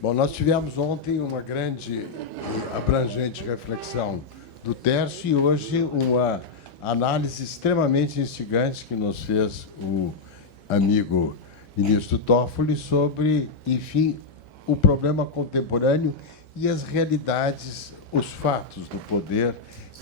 Bom, nós tivemos ontem uma grande e abrangente reflexão do Tércio e hoje uma análise extremamente instigante que nos fez o amigo ministro Toffoli sobre, enfim, o problema contemporâneo e as realidades, os fatos do poder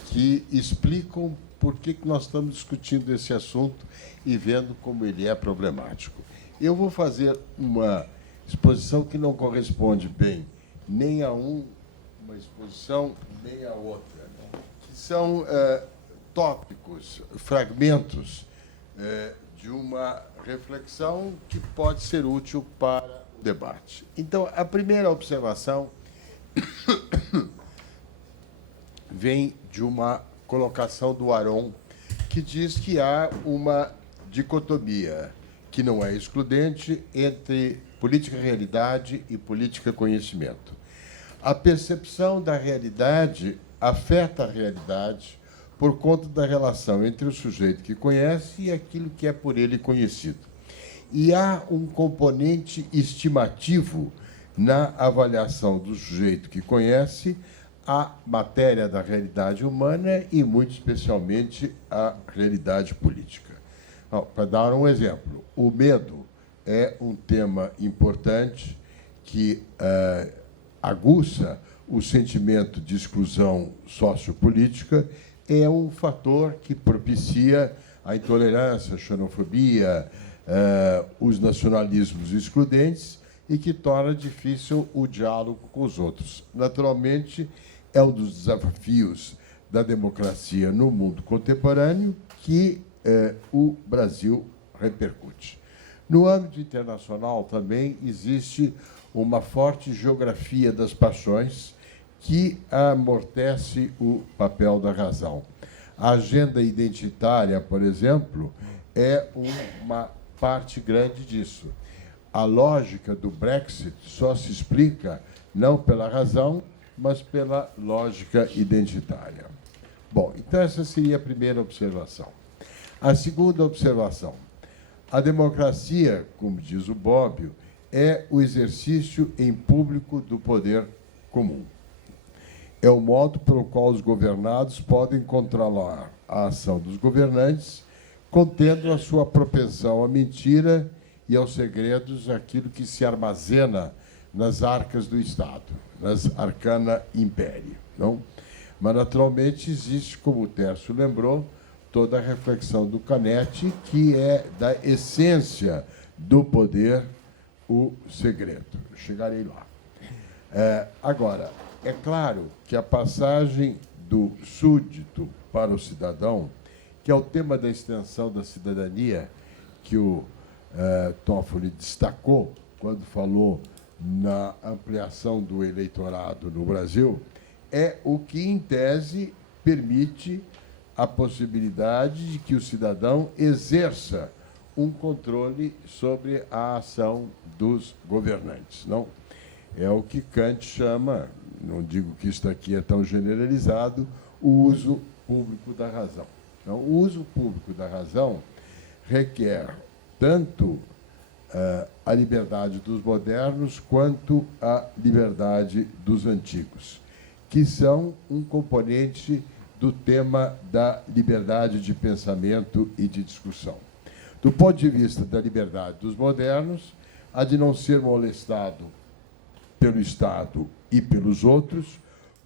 que explicam por que nós estamos discutindo esse assunto e vendo como ele é problemático. Eu vou fazer uma exposição que não corresponde bem nem a uma exposição, nem a outra, que são tópicos, fragmentos de uma reflexão que pode ser útil para o debate. Então, a primeira observação vem de uma colocação do Aron, que diz que há uma dicotomia que não é excludente entre política-realidade e política-conhecimento. A percepção da realidade afeta a realidade por conta da relação entre o sujeito que conhece e aquilo que é por ele conhecido. E há um componente estimativo na avaliação do sujeito que conhece a matéria da realidade humana e, muito especialmente, a realidade política. Para dar um exemplo, o medo é um tema importante que aguça o sentimento de exclusão sociopolítica, é um fator que propicia a intolerância, a xenofobia, os nacionalismos excludentes e que torna difícil o diálogo com os outros. Naturalmente, é um dos desafios da democracia no mundo contemporâneo que o Brasil repercute. No âmbito internacional, também existe uma forte geografia das paixões que amortece o papel da razão. A agenda identitária, por exemplo, é uma parte grande disso. A lógica do Brexit só se explica não pela razão, mas pela lógica identitária. Bom, então essa seria a primeira observação. A segunda observação. A democracia, como diz o Bobbio, é o exercício em público do poder comum. É o modo pelo qual os governados podem controlar a ação dos governantes, contendo a sua propensão à mentira e aos segredos aquilo que se armazena nas arcas do Estado, nas arcana imperii, não? Mas, naturalmente, existe, como o Tércio lembrou, toda a reflexão do Canetti, que é da essência do poder o segredo. Eu chegarei lá. Agora, é claro que a passagem do súdito para o cidadão, que é o tema da extensão da cidadania, que o Toffoli destacou quando falou na ampliação do eleitorado no Brasil, é o que, em tese, permite a possibilidade de que o cidadão exerça um controle sobre a ação dos governantes. Não? É o que Kant chama, não digo que isto aqui é tão generalizado, o uso público da razão. Então, o uso público da razão requer tanto a liberdade dos modernos quanto a liberdade dos antigos, que são um componente do tema da liberdade de pensamento e de discussão. Do ponto de vista da liberdade dos modernos, há de não ser molestado pelo Estado e pelos outros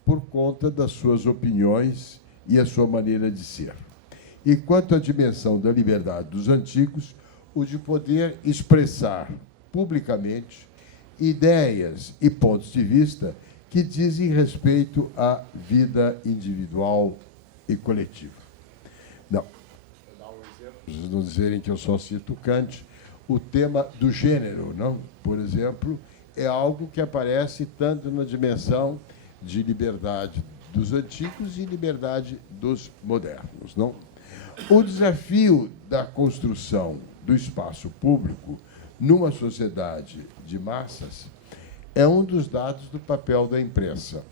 por conta das suas opiniões e a sua maneira de ser. E quanto à dimensão da liberdade dos antigos, o de poder expressar publicamente ideias e pontos de vista que dizem respeito à vida individual e coletiva. Não. Vou dar um exemplo, para não dizerem que eu só cito Kant, o tema do gênero, não? Por exemplo, é algo que aparece tanto na dimensão de liberdade dos antigos e liberdade dos modernos, não? O desafio da construção do espaço público numa sociedade de massas é um dos dados do papel da imprensa.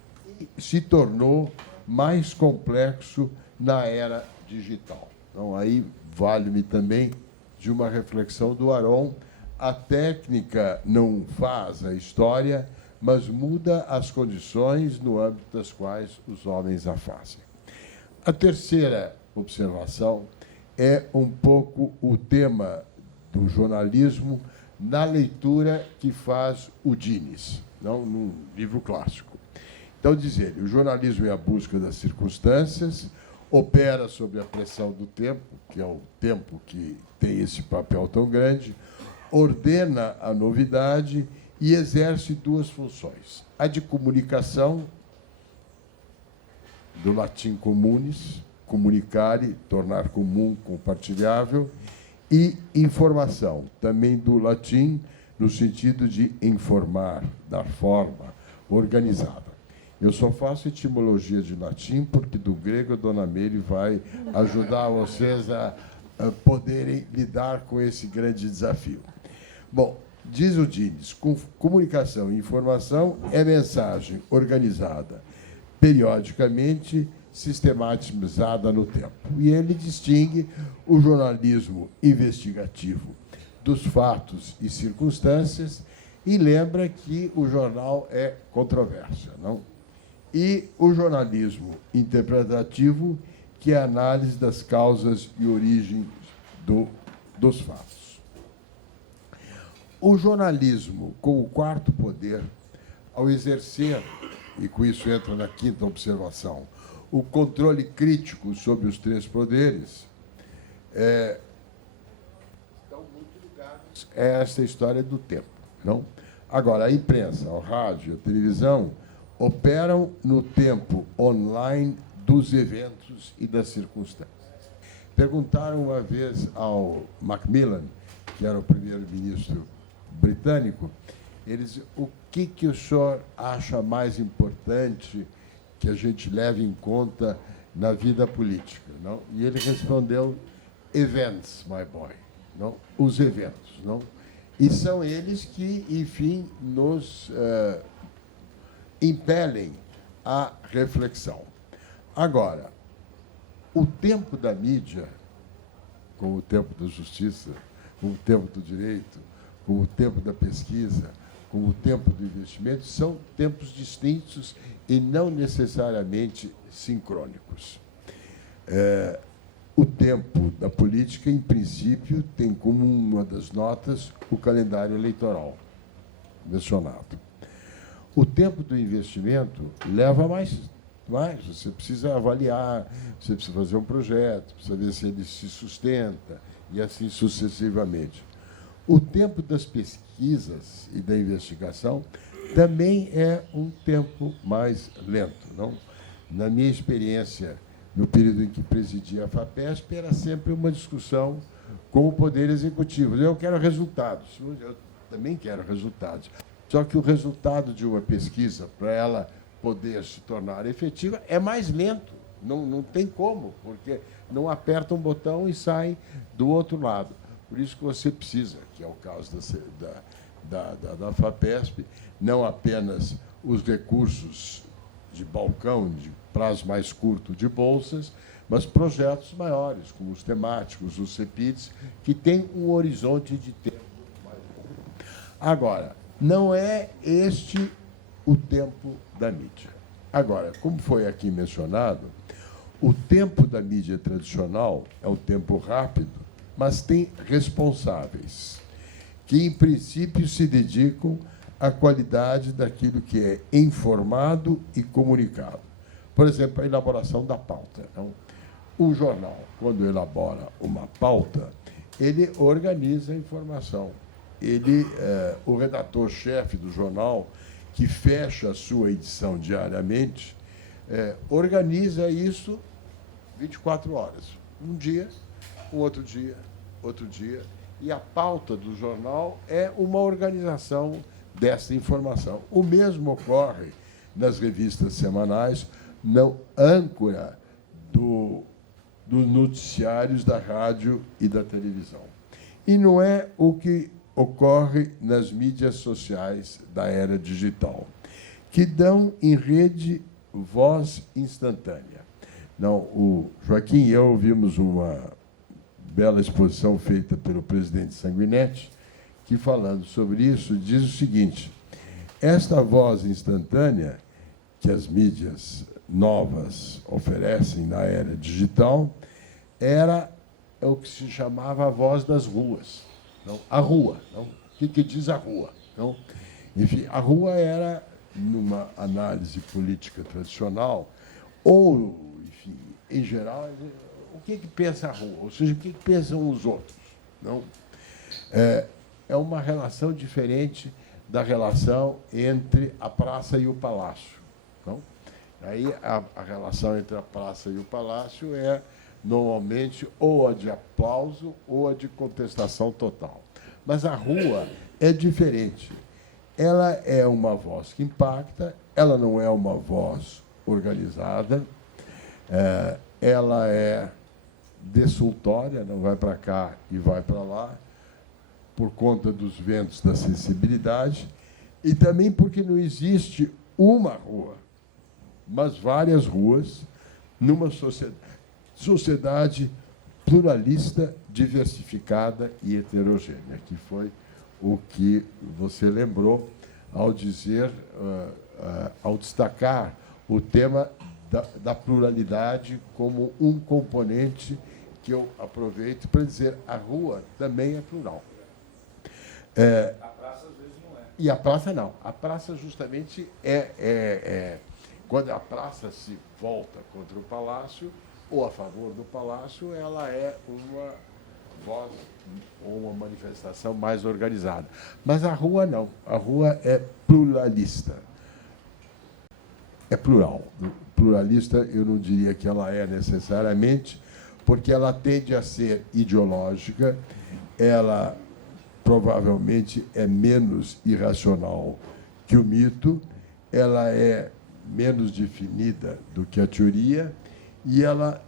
E se tornou mais complexo na era digital. Então, aí vale-me também de uma reflexão do Aron. A técnica não faz a história, mas muda as condições no âmbito das quais os homens a fazem. A terceira observação é um pouco o tema do jornalismo na leitura que faz o Dines, não num livro clássico. Então, diz ele, o jornalismo é a busca das circunstâncias, opera sob a pressão do tempo, que é o tempo que tem esse papel tão grande, ordena a novidade e exerce duas funções. A de comunicação, do latim communis, comunicare, tornar comum, compartilhável, e informação, também do latim, no sentido de informar, dar forma, organizada. Eu só faço etimologia de latim porque do grego a Dona Meire vai ajudar vocês a poderem lidar com esse grande desafio. Bom, diz o Dines, comunicação e informação é mensagem organizada, periodicamente sistematizada no tempo. E ele distingue o jornalismo investigativo dos fatos e circunstâncias e lembra que o jornal é controvérsia, não? E o jornalismo interpretativo, que é a análise das causas e origens dos fatos. O jornalismo, com o quarto poder, ao exercer, e com isso entra na quinta observação, o controle crítico sobre os três poderes, estão muito ligados a essa história do tempo, não? Agora, a imprensa, o rádio, a televisão, operam no tempo online dos eventos e das circunstâncias. Perguntaram uma vez ao Macmillan, que era o primeiro-ministro britânico, eles, o que o senhor acha mais importante que a gente leve em conta na vida política, não? E ele respondeu, events, my boy, não? Os eventos, não? E são eles que, enfim, nos impelem à reflexão. Agora, o tempo da mídia, como o tempo da justiça, como o tempo do direito, como o tempo da pesquisa, como o tempo do investimento, são tempos distintos e não necessariamente sincrônicos. O tempo da política, em princípio, tem como uma das notas o calendário eleitoral mencionado. O tempo do investimento leva mais. Você precisa avaliar, você precisa fazer um projeto, precisa ver se ele se sustenta, e assim sucessivamente. O tempo das pesquisas e da investigação também é um tempo mais lento, não? Na minha experiência, no período em que presidia a FAPESP, era sempre uma discussão com o Poder Executivo. Eu quero resultados, eu também quero resultados. Só que o resultado de uma pesquisa, para ela poder se tornar efetiva, é mais lento. Não tem como, porque não aperta um botão e sai do outro lado. Por isso que você precisa, que é o caso da FAPESP, não apenas os recursos de balcão, de prazo mais curto de bolsas, mas projetos maiores, como os temáticos, os CEPIDs, que têm um horizonte de tempo mais longo. Agora, não é este o tempo da mídia. Agora, como foi aqui mencionado, o tempo da mídia tradicional é um tempo rápido, mas tem responsáveis, que, em princípio, se dedicam à qualidade daquilo que é informado e comunicado. Por exemplo, a elaboração da pauta. Então, o jornal, quando elabora uma pauta, ele organiza a informação. O redator-chefe do jornal, que fecha a sua edição diariamente, organiza isso 24 horas. Um dia, um outro dia, outro dia. E a pauta do jornal é uma organização dessa informação. O mesmo ocorre nas revistas semanais, na âncora dos noticiários da rádio e da televisão. E não é o que ocorre nas mídias sociais da era digital, que dão em rede voz instantânea. Não, o Joaquim e eu vimos uma bela exposição feita pelo presidente Sanguinetti, que, falando sobre isso, diz o seguinte, Esta voz instantânea que as mídias novas oferecem na era digital era o que se chamava a voz das ruas. Não? A rua. Não? O que diz a rua? Não? Enfim, a rua era, numa análise política tradicional, ou, enfim, em geral, o que pensa a rua? Ou seja, o que pensam os outros? Não? É uma relação diferente da relação entre a praça e o palácio. Não? Aí a relação entre a praça e o palácio é, normalmente, ou a de aplauso ou a de contestação total. Mas a rua é diferente. Ela é uma voz que impacta, ela não é uma voz organizada, ela é desultória, não vai para cá e vai para lá, por conta dos ventos da sensibilidade, e também porque não existe uma rua, mas várias ruas, numa sociedade pluralista, diversificada e heterogênea, que foi o que você lembrou ao dizer, ao destacar o tema da pluralidade como um componente que eu aproveito para dizer a rua também é plural. A praça, às vezes, não é. E a praça não. A praça, justamente, quando a praça se volta contra o palácio, ou a favor do palácio, ela é uma voz ou uma manifestação mais organizada. Mas a rua não. A rua é pluralista. É plural. Pluralista, eu não diria que ela é necessariamente, porque ela tende a ser ideológica, ela provavelmente é menos irracional que o mito, ela é menos definida do que a teoria, e ela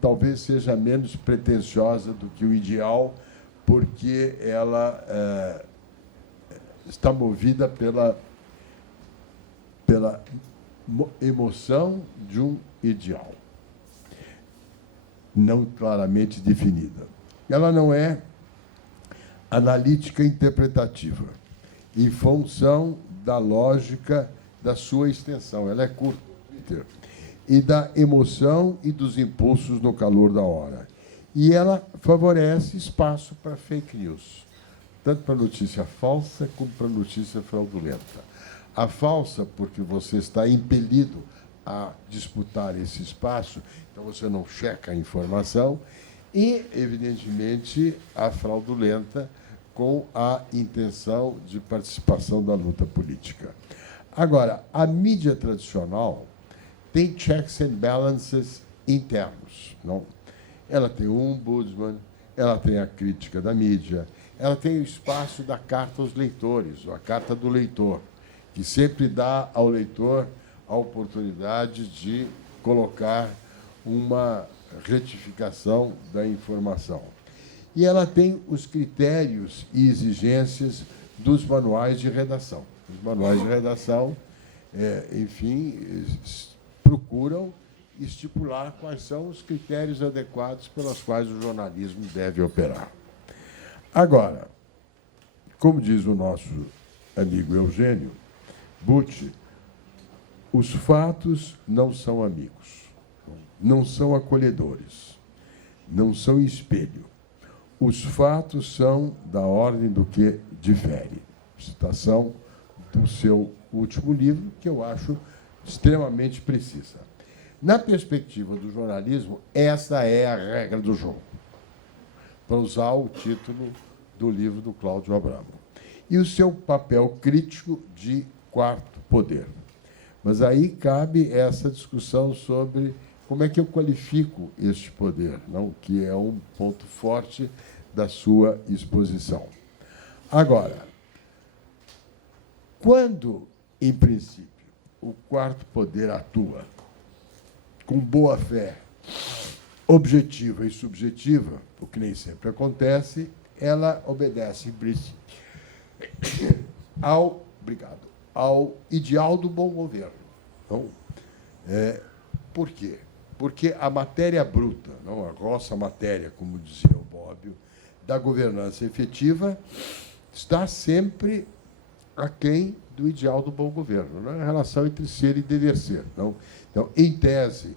talvez seja menos pretensiosa do que o ideal, porque ela está movida pela emoção de um ideal, não claramente definida. Ela não é analítica interpretativa, em função da lógica da sua extensão. Ela é curta, e da emoção e dos impulsos no calor da hora. E ela favorece espaço para fake news, tanto para notícia falsa como para notícia fraudulenta. A falsa, porque você está impelido a disputar esse espaço, então você não checa a informação, e, evidentemente, a fraudulenta, com a intenção de participação da luta política. Agora, a mídia tradicional tem checks and balances internos. Não? Ela tem o ombudsman, ela tem a crítica da mídia, ela tem o espaço da carta aos leitores, ou a carta do leitor, que sempre dá ao leitor a oportunidade de colocar uma retificação da informação. E ela tem os critérios e exigências dos manuais de redação. Os manuais de redação, enfim, procuram estipular quais são os critérios adequados pelos quais o jornalismo deve operar. Agora, como diz o nosso amigo Eugênio Butti, os fatos não são amigos, não são acolhedores, não são espelho. Os fatos são da ordem do que difere. Citação do seu último livro, que eu acho extremamente precisa. Na perspectiva do jornalismo, essa é a regra do jogo, para usar o título do livro do Cláudio Abramo. E o seu papel crítico de quarto poder. Mas aí cabe essa discussão sobre como é que eu qualifico este poder, não? Que é um ponto forte da sua exposição. Agora, quando, em princípio, o quarto poder atua com boa-fé, objetiva e subjetiva, o que nem sempre acontece, ela obedece, em princípio, ao ideal do bom governo. Não? Por quê? Porque a matéria bruta, não, a grossa matéria, como dizia o Bobbio, da governança efetiva está sempre aquém do ideal do bom governo, não é a relação entre ser e dever ser. Não? Então, em tese,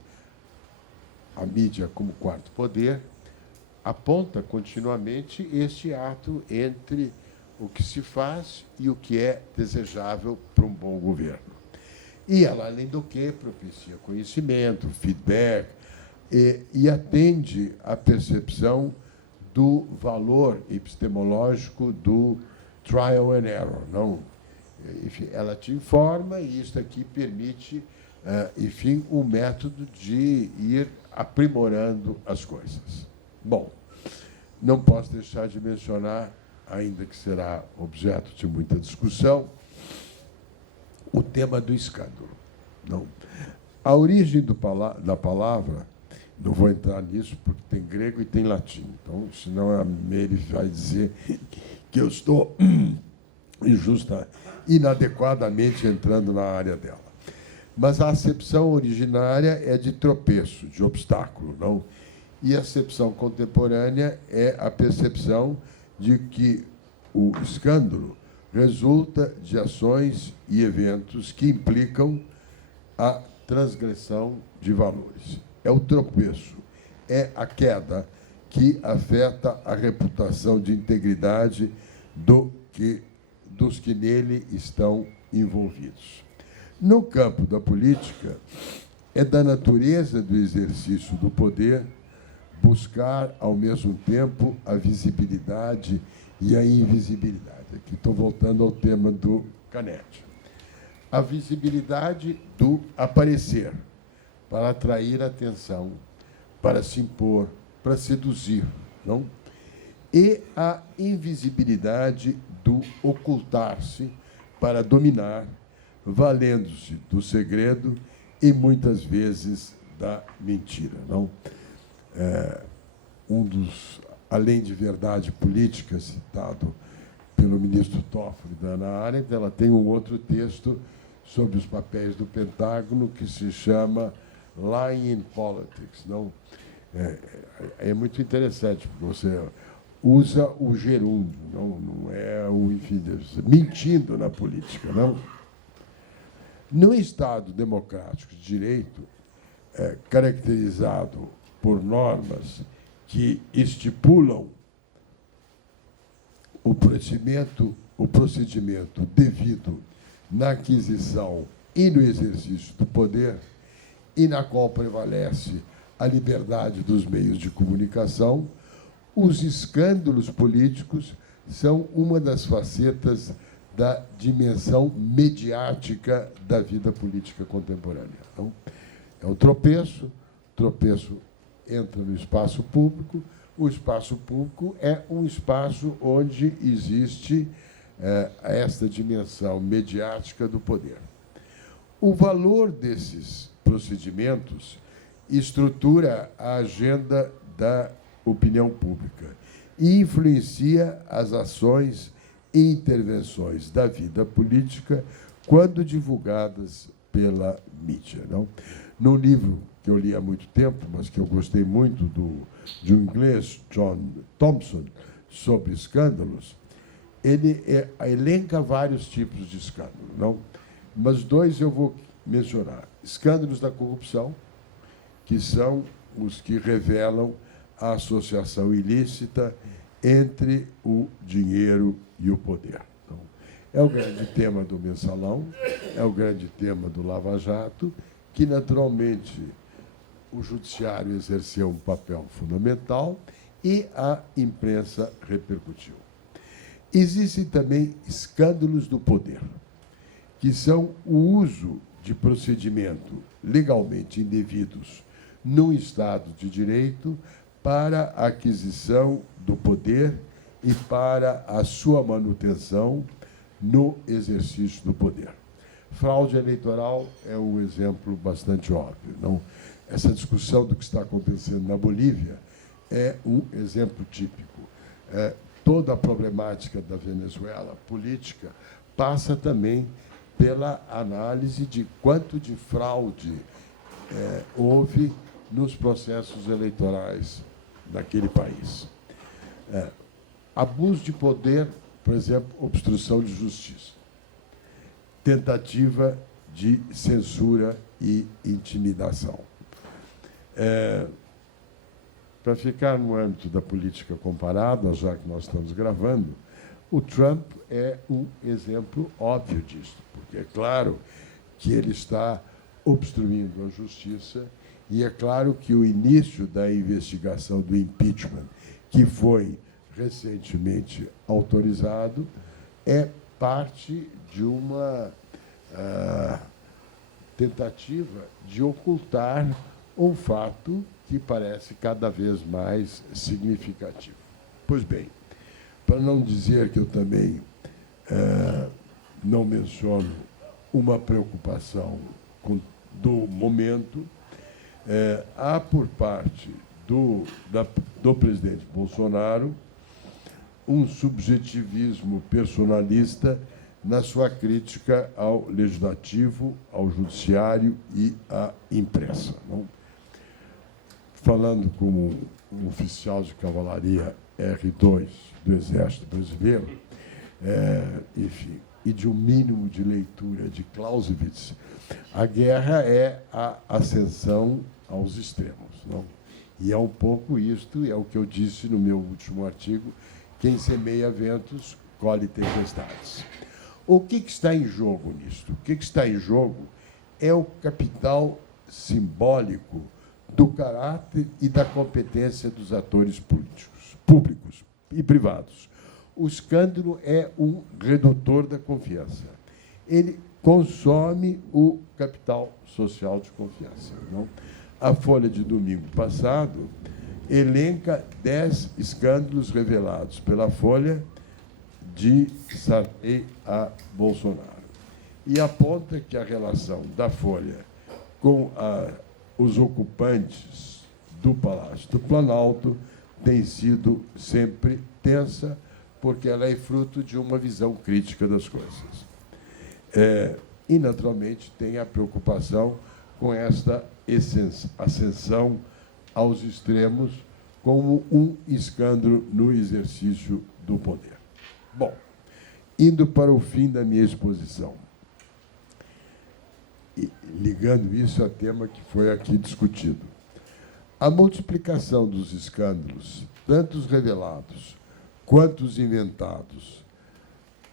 a mídia, como quarto poder, aponta continuamente este ato entre o que se faz e o que é desejável para um bom governo. E ela, além do que, propicia conhecimento, feedback, e atende à percepção do valor epistemológico do trial and error. Não? Enfim, ela te informa e isso aqui permite, enfim, um método de ir aprimorando as coisas. Bom, não posso deixar de mencionar, ainda que será objeto de muita discussão, o tema do escândalo. Não. A origem da palavra, não vou entrar nisso, porque tem grego e tem latim, então, senão a Meire vai dizer que eu estou inadequadamente entrando na área dela. Mas a acepção originária é de tropeço, de obstáculo, não? E a acepção contemporânea é a percepção de que o escândalo resulta de ações e eventos que implicam a transgressão de valores. É o tropeço, é a queda que afeta a reputação de integridade dos que nele estão envolvidos. No campo da política, é da natureza do exercício do poder buscar, ao mesmo tempo, a visibilidade e a invisibilidade. Aqui estou voltando ao tema do Canetti. A visibilidade do aparecer, para atrair atenção, para se impor, para seduzir, não? E a invisibilidade do ocultar-se para dominar, valendo-se do segredo e, muitas vezes, da mentira, não? Além de verdade política, citado pelo ministro Toffoli da Hannah Arendt, ela tem um outro texto sobre os papéis do Pentágono que se chama Lying in Politics. Não? É muito interessante, porque você usa o gerúndio, não é o enfim, mentindo na política. Não? No Estado democrático de direito, caracterizado por normas que estipulam o procedimento devido na aquisição e no exercício do poder, e na qual prevalece a liberdade dos meios de comunicação, os escândalos políticos são uma das facetas da dimensão mediática da vida política contemporânea. Então, é um tropeço entra no espaço público. O espaço público é um espaço onde existe esta dimensão mediática do poder. O valor desses procedimentos estrutura a agenda da opinião pública e influencia as ações e intervenções da vida política quando divulgadas pela mídia. Não? Num livro que eu li há muito tempo, mas que eu gostei muito, de um inglês, John Thompson, sobre escândalos, ele elenca vários tipos de escândalo, não? Mas dois eu vou mencionar. Escândalos da corrupção, que são os que revelam a associação ilícita entre o dinheiro e o poder. Então, é o grande tema do Mensalão, é o grande tema do Lava Jato, que, naturalmente, o judiciário exerceu um papel fundamental e a imprensa repercutiu. Existem também escândalos do poder, que são o uso de procedimento legalmente indevidos num Estado de direito para a aquisição do poder e para a sua manutenção no exercício do poder. Fraude eleitoral é um exemplo bastante óbvio. Não? Essa discussão do que está acontecendo na Bolívia é um exemplo típico. Toda a problemática da Venezuela política passa também pela análise de quanto de fraude houve nos processos eleitorais naquele país. Abuso de poder, por exemplo, obstrução de justiça. tentativa de censura e intimidação. Para ficar no âmbito da política comparada, já que nós estamos gravando, o Trump é um exemplo óbvio disso, porque é claro que ele está obstruindo a justiça e é claro que o início da investigação do impeachment, que foi recentemente autorizado, é parte de uma tentativa de ocultar um fato que parece cada vez mais significativo. Pois bem, para não dizer que eu também não menciono uma preocupação do momento, há por parte do presidente Bolsonaro um subjetivismo personalista na sua crítica ao legislativo, ao judiciário e à imprensa. Não? Falando como um oficial de cavalaria R2 do Exército Brasileiro, enfim, e de um mínimo de leitura de Clausewitz, a guerra é a ascensão aos extremos. Não? E é um pouco isto, é o que eu disse no meu último artigo: quem semeia ventos, colhe tempestades. O que está em jogo nisto? O que está em jogo é o capital simbólico do caráter e da competência dos atores políticos, públicos e privados. O escândalo é um redutor da confiança. Ele consome o capital social de confiança. Não? A Folha de domingo passado elenca 10 escândalos revelados pela Folha de Sarney a Bolsonaro e aponta que a relação da Folha com os ocupantes do Palácio do Planalto tem sido sempre tensa, porque ela é fruto de uma visão crítica das coisas. E, naturalmente, tem a preocupação com esta ascensão aos extremos como um escândalo no exercício do poder. Bom, indo para o fim da minha exposição, e ligando isso ao tema que foi aqui discutido, a multiplicação dos escândalos, tanto os revelados quanto os inventados,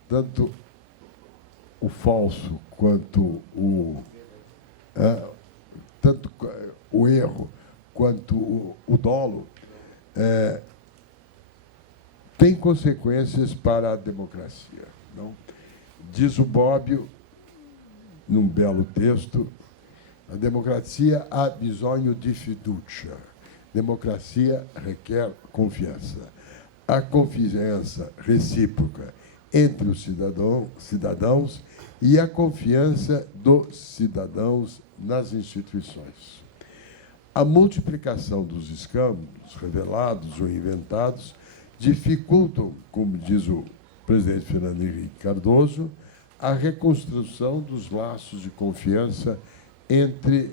tanto o falso quanto tanto o erro quanto o dolo, tem consequências para a democracia. Não? Diz o Bobbio, num belo texto, a democracia ha bisogno di fiducia. Democracia requer confiança. A confiança recíproca entre os cidadãos e a confiança dos cidadãos nas instituições. A multiplicação dos escândalos, revelados ou inventados, dificultam, como diz o presidente Fernando Henrique Cardoso, a reconstrução dos laços de confiança entre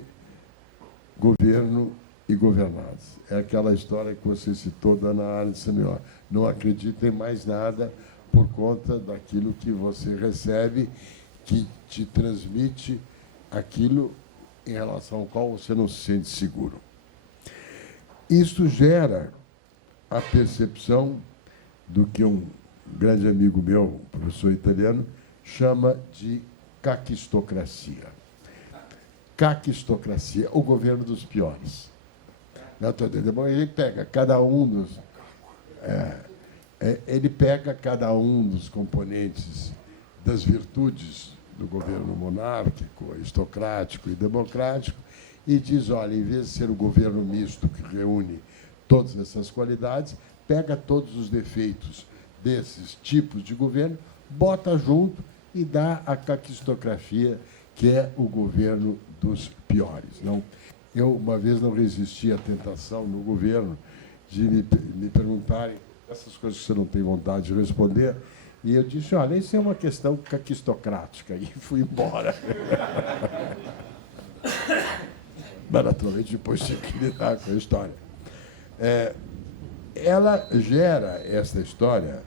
governo e governados. É aquela história que você citou da Ana Alice Melhor. Não acredita em mais nada por conta daquilo que você recebe, que te transmite aquilo em relação ao qual você não se sente seguro. Isso gera a percepção do que um grande amigo meu, professor italiano, chama de caquistocracia. Caquistocracia, o governo dos piores. Ele pega cada um dos... ele pega cada um dos componentes das virtudes do governo monárquico, aristocrático e democrático e diz, olha, em vez de ser o governo misto que reúne todas essas qualidades, pega todos os defeitos desses tipos de governo, bota junto e dá a caquistocracia, que é o governo dos piores. Não? Eu, uma vez, não resisti à tentação no governo de me perguntarem essas coisas que você não tem vontade de responder, e eu disse, olha, isso é uma questão caquistocrática, e fui embora. Mas, naturalmente, depois tinha que lidar com a história. Ela gera, essa história,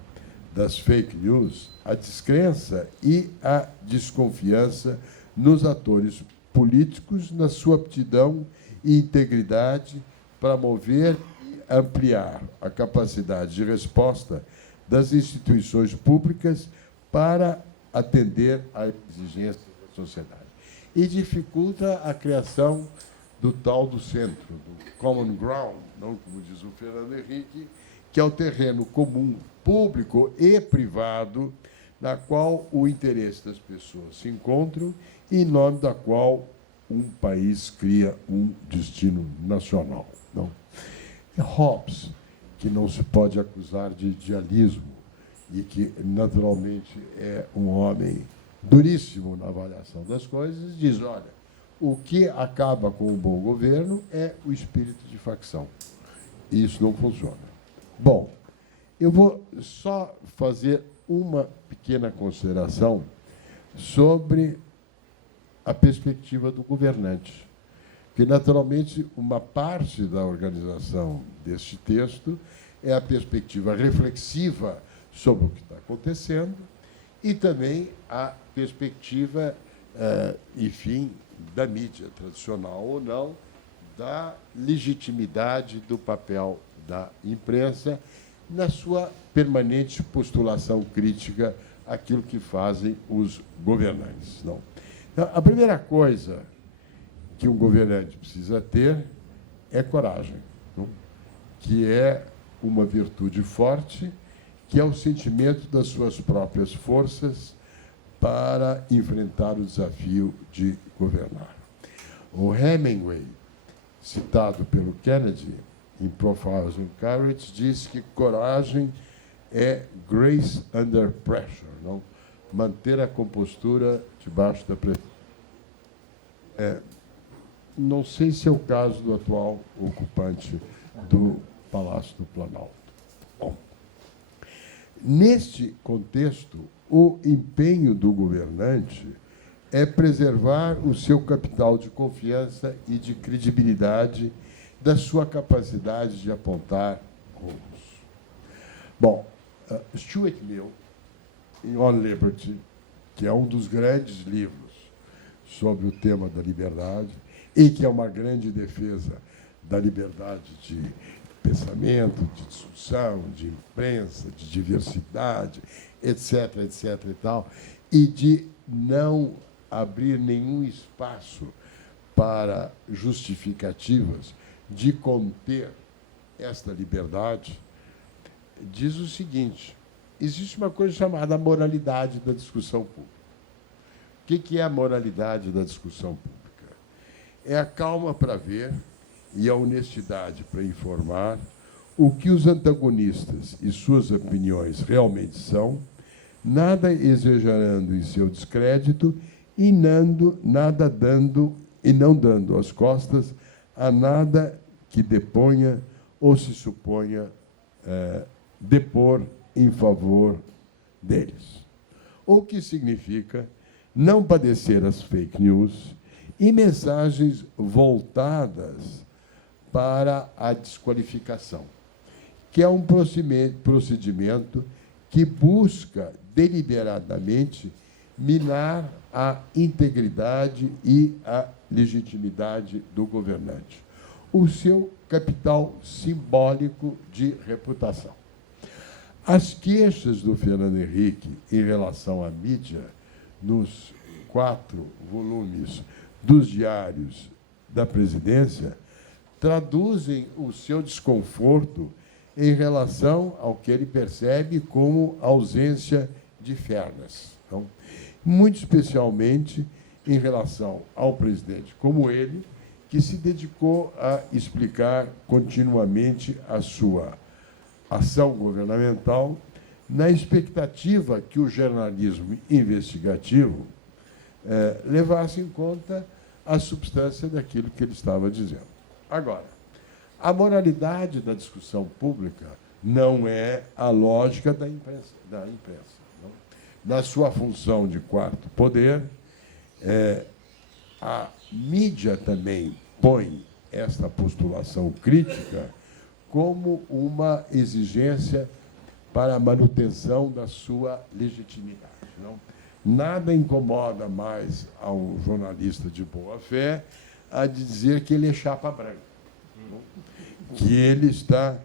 das fake news, a descrença e a desconfiança nos atores políticos, na sua aptidão e integridade para mover e ampliar a capacidade de resposta das instituições públicas para atender às exigências da sociedade. E dificulta a criação do tal do centro, do common ground, não como diz o Fernando Henrique, que é o terreno comum, público e privado, na qual o interesse das pessoas se encontram e em nome da qual um país cria um destino nacional. Não? Hobbes, que não se pode acusar de idealismo e que, naturalmente, é um homem duríssimo na avaliação das coisas, diz, olha, o que acaba com o bom governo é o espírito de facção. E isso não funciona. Bom, eu vou só fazer uma pequena consideração sobre a perspectiva do governante, que, naturalmente, uma parte da organização deste texto é a perspectiva reflexiva sobre o que está acontecendo e também a perspectiva, enfim, da mídia, tradicional ou não, da legitimidade do papel da imprensa na sua permanente postulação crítica àquilo que fazem os governantes. Não? Então, a primeira coisa que um governante precisa ter é coragem, não? Que é uma virtude forte, que é o sentimento das suas próprias forças para enfrentar o desafio de governar. O Hemingway, citado pelo Kennedy, em Profiles in Courage, diz que coragem é grace under pressure, não? Manter a compostura debaixo da pressão. Não sei se é o caso do atual ocupante do Palácio do Planalto. Bom, neste contexto, o empenho do governante é preservar o seu capital de confiança e de credibilidade da sua capacidade de apontar rumos. Bom, Stuart Mill, em On Liberty, que é um dos grandes livros sobre o tema da liberdade e que é uma grande defesa da liberdade de pensamento, de discussão, de imprensa, de diversidade, etc., etc. e tal, e de não abrir nenhum espaço para justificativas de conter esta liberdade, diz o seguinte: existe uma coisa chamada moralidade da discussão pública. O que é a moralidade da discussão pública? É a calma para ver e a honestidade para informar o que os antagonistas e suas opiniões realmente são, nada exagerando em seu descrédito e nada dando e não dando as costas a nada que deponha ou se suponha depor em favor deles. O que significa não padecer as fake news e mensagens voltadas para a desqualificação, que é um procedimento que busca deliberadamente minar a integridade e a legitimidade do governante, o seu capital simbólico de reputação. As queixas do Fernando Henrique em relação à mídia, nos 4 volumes dos diários da presidência, traduzem o seu desconforto em relação ao que ele percebe como ausência de fairness. Então, muito especialmente em relação ao presidente como ele, que se dedicou a explicar continuamente a sua ação governamental na expectativa que o jornalismo investigativo levasse em conta a substância daquilo que ele estava dizendo. Agora, a moralidade da discussão pública não é a lógica da imprensa. Não? Na sua função de quarto poder, a mídia também põe esta postulação crítica como uma exigência para a manutenção da sua legitimidade. Não? Nada incomoda mais ao jornalista de boa-fé a dizer que ele é chapa branca, que ele está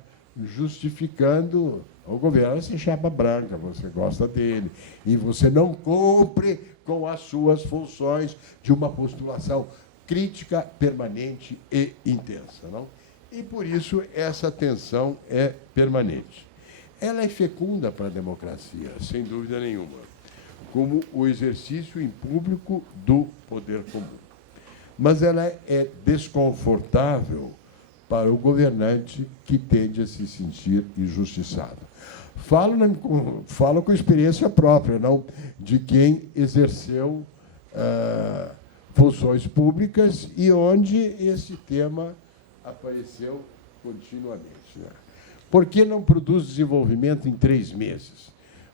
justificando o governo. Você é chapa branca, você gosta dele, e você não cumpre com as suas funções de uma postulação crítica, permanente e intensa. Não? E, por isso, essa tensão é permanente. Ela é fecunda para a democracia, sem dúvida nenhuma, como o exercício em público do poder comum. Mas ela é desconfortável para o governante que tende a se sentir injustiçado. Falo com experiência própria, não de quem exerceu funções públicas e onde esse tema apareceu continuamente. Né? Por que não produz desenvolvimento em 3 meses?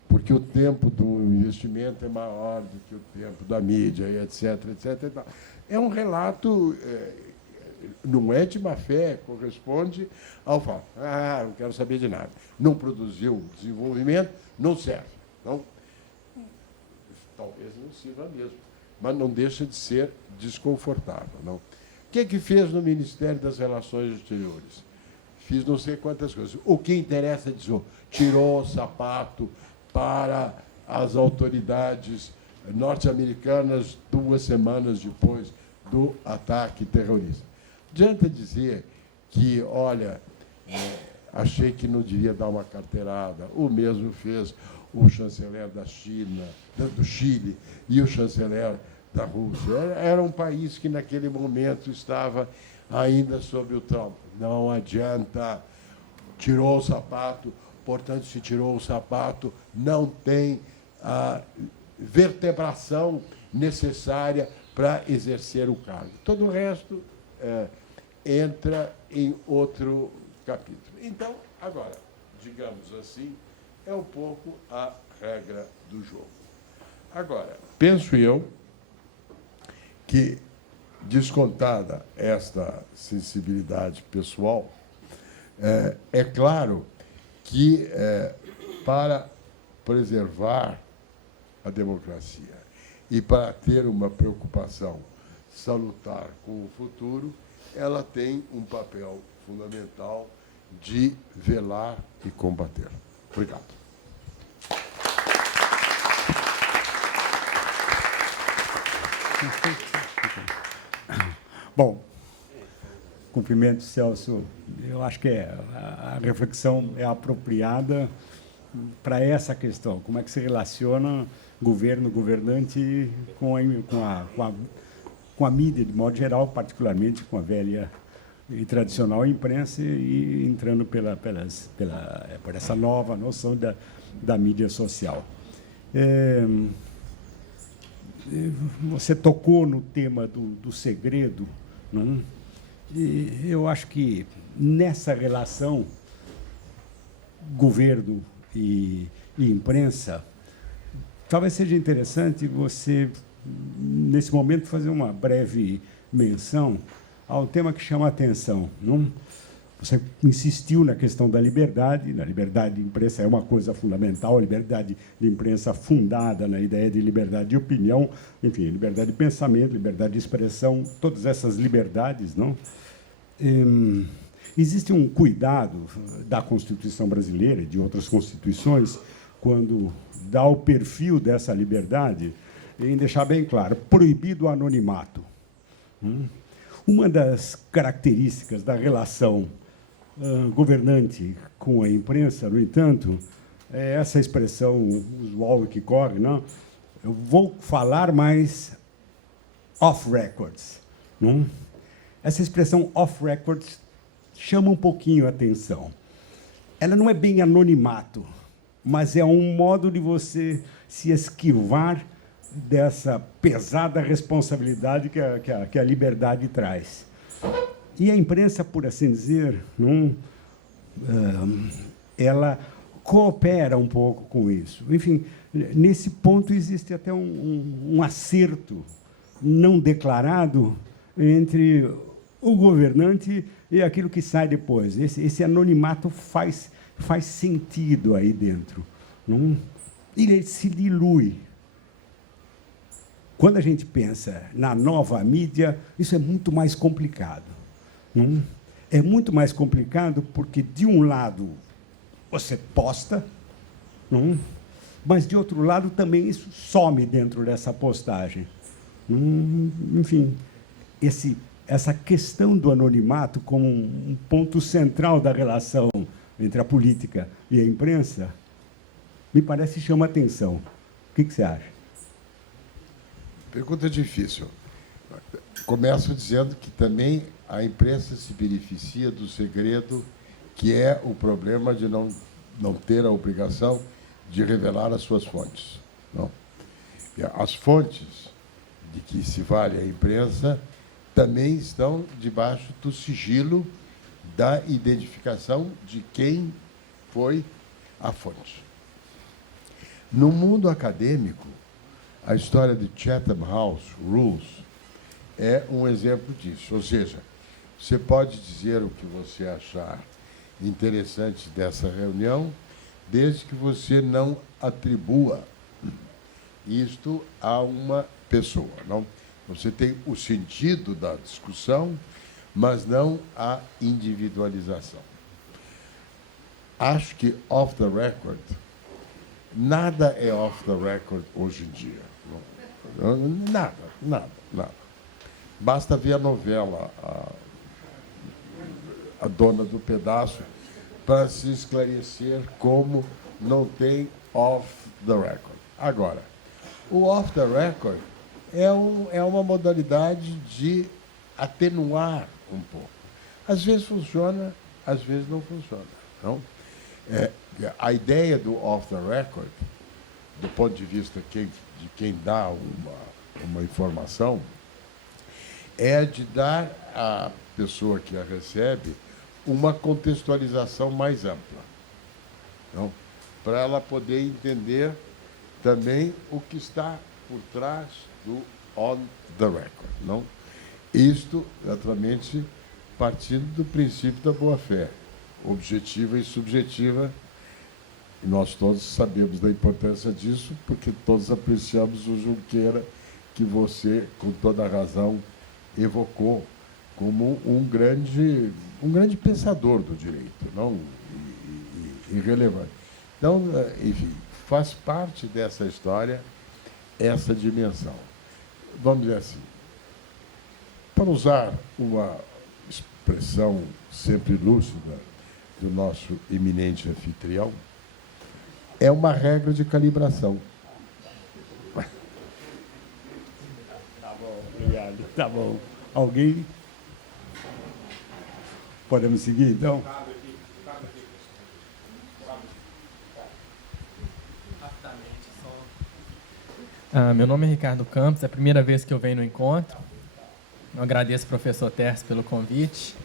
Porque o tempo do investimento é maior do que o tempo da mídia, etc., etc. E tal. É um relato, não é de má fé, corresponde ao fato. Não quero saber de nada. Não produziu desenvolvimento, não serve. Não? Talvez não sirva mesmo, mas não deixa de ser desconfortável. Não? O que fez no Ministério das Relações Exteriores? Fiz não sei quantas coisas. O que interessa dizer, tirou o sapato para as autoridades norte-americanas 2 semanas depois do ataque terrorista. Adianta dizer que, olha, achei que não devia dar uma carteirada. O mesmo fez o chanceler da China, do Chile, e o chanceler da Rússia. Era um país que, naquele momento, estava ainda sob o trauma. Não adianta, tirou o sapato, portanto, se tirou o sapato, não tem a vertebração necessária para exercer o cargo. Todo o resto entra em outro capítulo. Então, agora, digamos assim, é um pouco a regra do jogo. Agora, penso eu que, descontada esta sensibilidade pessoal, é claro que, para preservar a democracia e para ter uma preocupação salutar com o futuro, ela tem um papel fundamental de velar e combater. Obrigado. Bom, cumprimento, Celso. Eu acho que a reflexão é apropriada para essa questão. Como é que se relaciona governo, governante com a mídia, de modo geral, particularmente com a velha e tradicional imprensa, e entrando por essa nova noção da mídia social. Você tocou no tema do segredo, não? E eu acho que nessa relação governo e imprensa, talvez seja interessante você, nesse momento, fazer uma breve menção a um tema que chama a atenção. Não? Você insistiu na questão da liberdade. Na liberdade de imprensa é uma coisa fundamental, a liberdade de imprensa fundada na ideia de liberdade de opinião, enfim, liberdade de pensamento, liberdade de expressão, todas essas liberdades, não? Existe um cuidado da Constituição brasileira e de outras constituições, quando dá o perfil dessa liberdade, em deixar bem claro, proibido o anonimato. Uma das características da relação governante com a imprensa, no entanto, é essa expressão usual que corre, não? Eu vou falar mais off-records. Essa expressão off-records chama um pouquinho a atenção. Ela não é bem anonimato, mas é um modo de você se esquivar dessa pesada responsabilidade que a liberdade traz. E a imprensa, por assim dizer, ela coopera um pouco com isso. Enfim, nesse ponto existe até um acerto não declarado entre o governante e aquilo que sai depois. Esse anonimato faz sentido aí dentro. Não? Ele se dilui. Quando a gente pensa na nova mídia, isso é muito mais complicado. Não? É muito mais complicado porque, de um lado, você posta, não? Mas, de outro lado, também isso some dentro dessa postagem. Enfim, essa questão do anonimato como um ponto central da relação entre a política e a imprensa, me parece chama atenção. O que você acha? Pergunta difícil. Começo dizendo que também a imprensa se beneficia do segredo, que é o problema de não ter a obrigação de revelar as suas fontes. Não. As fontes de que se vale a imprensa também estão debaixo do sigilo da identificação de quem foi a fonte. No mundo acadêmico, a história de Chatham House Rules é um exemplo disso. Ou seja, você pode dizer o que você achar interessante dessa reunião, desde que você não atribua isto a uma pessoa. Não? Você tem o sentido da discussão, mas não a individualização. Acho que off the record, nada é off the record hoje em dia. Nada. Basta ver a novela A Dona do Pedaço para se esclarecer como não tem off the record. Agora, o off the record é uma modalidade de atenuar um pouco. Às vezes funciona, às vezes não funciona. Não? A ideia do off the record, do ponto de vista de quem dá uma informação, é de dar à pessoa que a recebe uma contextualização mais ampla, não? Para ela poder entender também o que está por trás do on the record. Não? Isto, naturalmente, partindo do princípio da boa-fé, objetiva e subjetiva. E nós todos sabemos da importância disso, porque todos apreciamos o Junqueira, que você, com toda a razão, evocou como um grande pensador do direito, não? E relevante. Então, enfim, faz parte dessa história essa dimensão. Vamos dizer assim, para usar uma expressão sempre lúcida do nosso eminente anfitrião, é uma regra de calibração. Tá bom, obrigado. Tá bom. Alguém? Podemos seguir, então? Meu nome é Ricardo Campos, é a primeira vez que eu venho no encontro. Eu agradeço ao professor Tércio pelo convite.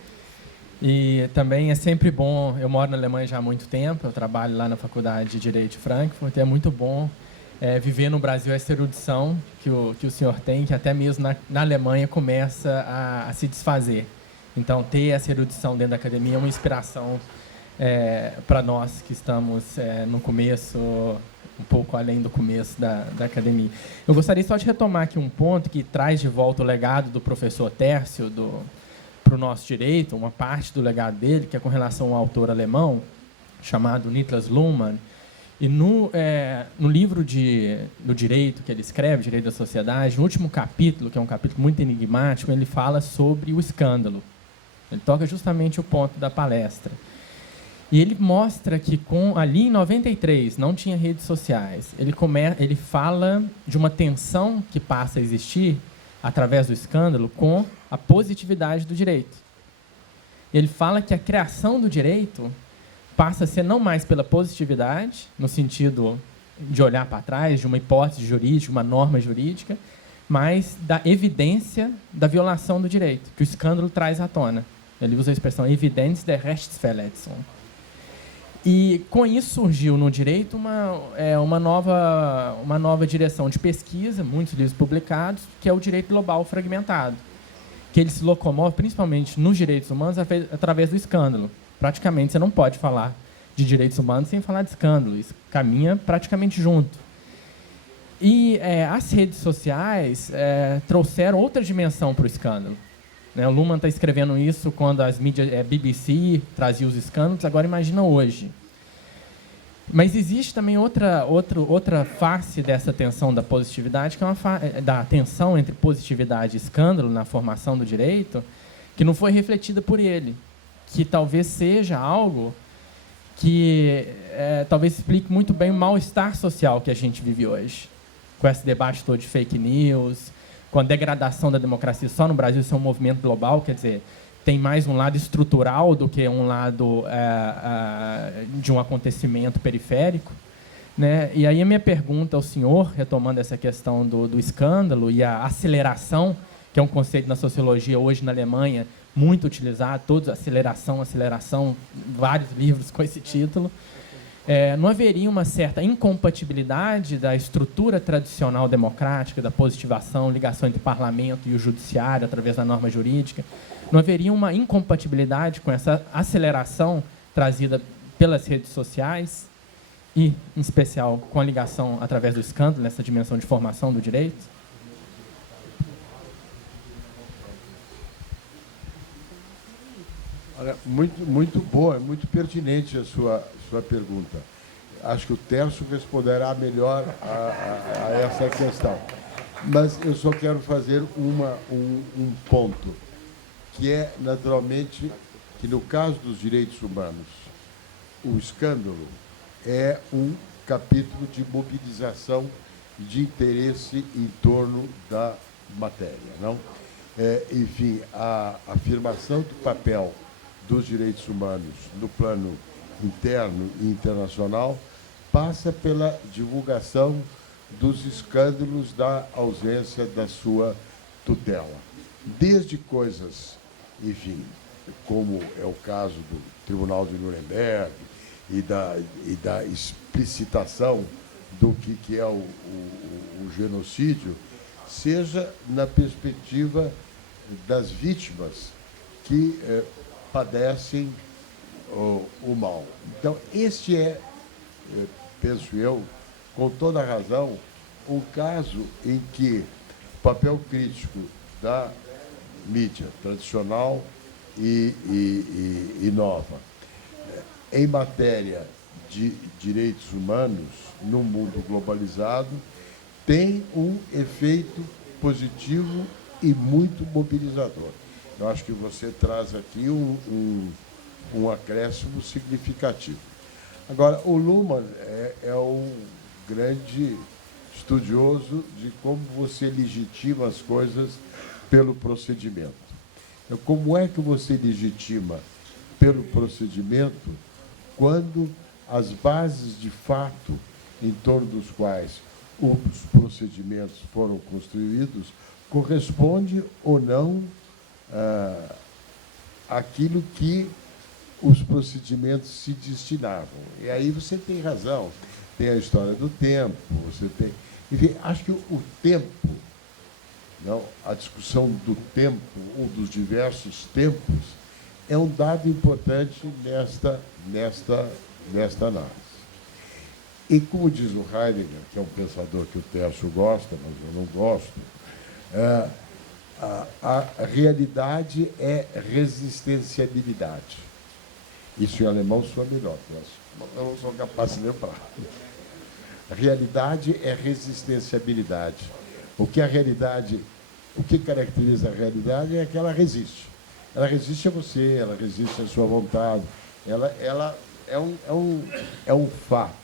E também é sempre bom, eu moro na Alemanha já há muito tempo, eu trabalho lá na Faculdade de Direito de Frankfurt, e é muito bom viver no Brasil essa erudição que o senhor tem, que até mesmo na Alemanha começa a se desfazer. Então, ter essa erudição dentro da academia é uma inspiração para nós que estamos no começo, um pouco além do começo da academia. Eu gostaria só de retomar aqui um ponto que traz de volta o legado do professor Tércio para o nosso direito, uma parte do legado dele, que é com relação a um autor alemão chamado Niklas Luhmann. E no livro do direito que ele escreve, Direito da Sociedade, no último capítulo, que é um capítulo muito enigmático, ele fala sobre o escândalo. Ele toca justamente o ponto da palestra. E ele mostra que ali em 93 não tinha redes sociais. Ele fala de uma tensão que passa a existir através do escândalo com a positividade do direito. Ele fala que a criação do direito passa a ser não mais pela positividade, no sentido de olhar para trás, de uma hipótese jurídica, uma norma jurídica, mas da evidência da violação do direito, que o escândalo traz à tona. Ele usa a expressão Evidenz der Rechtsverletzung. E, com isso, surgiu no direito uma nova direção de pesquisa, muitos livros publicados, que é o direito global fragmentado, que ele se locomove, principalmente nos direitos humanos, através do escândalo. Praticamente, você não pode falar de direitos humanos sem falar de escândalo. Isso caminha praticamente junto. E as redes sociais trouxeram outra dimensão para o escândalo. Né? O Luhmann está escrevendo isso quando as mídias, BBC trazia os escândalos, agora imagina hoje. Mas existe também outra face dessa tensão da positividade, que é da tensão entre positividade e escândalo na formação do direito, que não foi refletida por ele, que talvez seja algo que talvez explique muito bem o mal-estar social que a gente vive hoje, com esse debate todo de fake news, com a degradação da democracia só no Brasil. Isso é um movimento global, quer dizer, tem mais um lado estrutural do que um lado de um acontecimento periférico. Né? E aí a minha pergunta ao senhor, retomando essa questão do escândalo e a aceleração, que é um conceito na sociologia hoje na Alemanha muito utilizado, todos aceleração, vários livros com esse título. Não haveria uma certa incompatibilidade da estrutura tradicional democrática, da positivação, ligação entre o parlamento e o judiciário através da norma jurídica? Não haveria uma incompatibilidade com essa aceleração trazida pelas redes sociais e, em especial, com a ligação através do escândalo, nessa dimensão de formação do direito? Olha, muito boa, muito pertinente a sua pergunta. Acho que o Tércio responderá melhor a essa questão. Mas eu só quero fazer um ponto, que é, naturalmente, que no caso dos direitos humanos, o escândalo é um capítulo de mobilização de interesse em torno da matéria, não? Enfim, a afirmação do papel dos direitos humanos no plano interno e internacional passa pela divulgação dos escândalos da ausência da sua tutela. Desde coisas, enfim, como é o caso do Tribunal de Nuremberg e da explicitação do que é o genocídio, seja na perspectiva das vítimas que padecem o mal. Então, este penso eu, com toda a razão, um caso em que o papel crítico da mídia tradicional e nova, em matéria de direitos humanos, num mundo globalizado, tem um efeito positivo e muito mobilizador. Eu acho que você traz aqui um acréscimo significativo. Agora, o Luhmann é um grande estudioso de como você legitima as coisas pelo procedimento. Então, como é que você legitima pelo procedimento quando as bases de fato em torno dos quais os procedimentos foram construídos corresponde ou não àquilo que os procedimentos se destinavam? E aí você tem razão, tem a história do tempo, você tem... Enfim, acho que o tempo, não, a discussão do tempo, ou dos diversos tempos, é um dado importante nesta análise. E como diz o Heidegger, que é um pensador que o Tércio gosta, mas eu não gosto, a realidade é resistenciabilidade. Isso em alemão soa melhor, eu não sou capaz de lembrar. A realidade é resistenciabilidade. O que caracteriza a realidade é que ela resiste. Ela resiste a você, ela resiste à sua vontade. Ela é um fato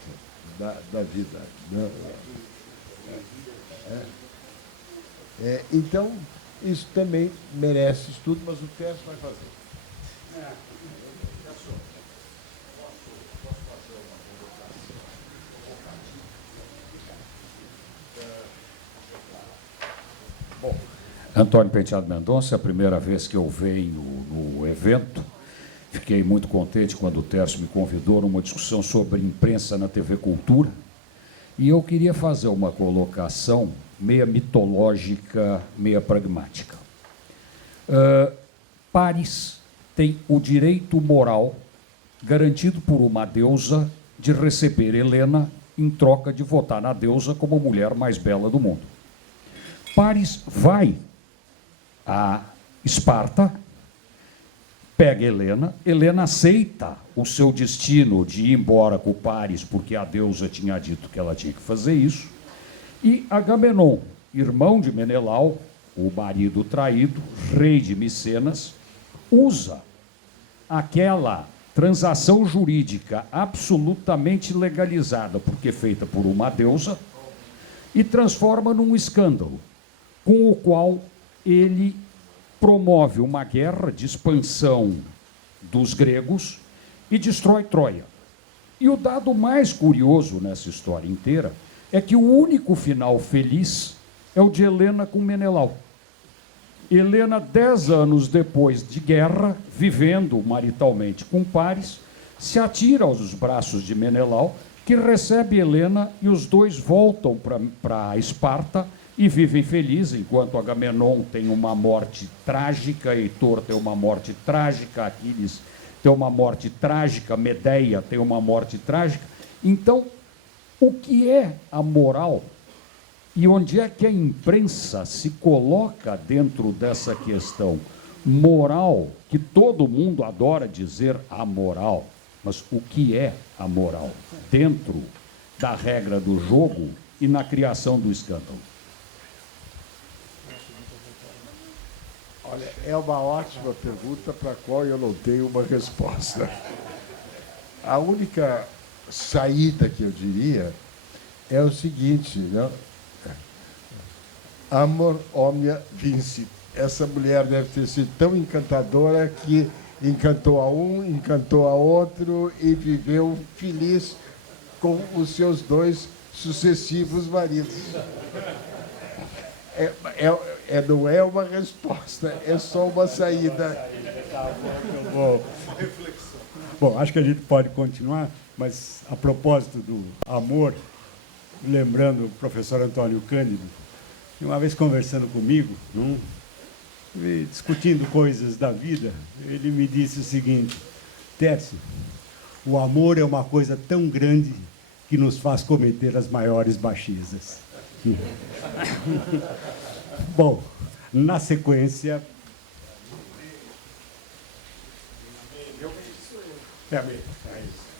da vida. Né? Então, isso também merece estudo, mas o Tércio vai fazer. Bom, Antônio Penteado Mendonça, é a primeira vez que eu venho no evento. Fiquei muito contente quando o Tércio me convidou numa discussão sobre imprensa na TV Cultura. E eu queria fazer uma colocação meia mitológica, meia pragmática. Pares tem o direito moral garantido por uma deusa de receber Helena em troca de votar na deusa como a mulher mais bela do mundo. Paris vai a Esparta, pega Helena, Helena aceita o seu destino de ir embora com Paris, porque a deusa tinha dito que ela tinha que fazer isso, e Agamenon, irmão de Menelau, o marido traído, rei de Micenas, usa aquela transação jurídica absolutamente legalizada, porque feita por uma deusa, e transforma num escândalo, com o qual ele promove uma guerra de expansão dos gregos e destrói Troia. E o dado mais curioso nessa história inteira é que o único final feliz é o de Helena com Menelau. Helena, 10 anos depois de guerra, vivendo maritalmente com Paris, se atira aos braços de Menelau, que recebe Helena, e os dois voltam para Esparta e vivem felizes, enquanto Agamenon tem uma morte trágica, Heitor tem uma morte trágica, Aquiles tem uma morte trágica, Medeia tem uma morte trágica. Então, o que é a moral? E onde é que a imprensa se coloca dentro dessa questão? Moral, que todo mundo adora dizer amoral, mas o que é a moral? Dentro da regra do jogo e na criação do escândalo. Olha, é uma ótima pergunta para a qual eu não tenho uma resposta. A única saída que eu diria é o seguinte, né? Amor omnia vincit. Essa mulher deve ter sido tão encantadora que encantou a um, encantou a outro e viveu feliz com os seus 2 sucessivos maridos. Não é uma resposta, é só uma saída. Bom, acho que a gente pode continuar, mas a propósito do amor, lembrando o professor Antônio Cândido, uma vez conversando comigo, discutindo coisas da vida, ele me disse o seguinte: Tércio, o amor é uma coisa tão grande que nos faz cometer as maiores baixezas. Bom, na sequência... É isso.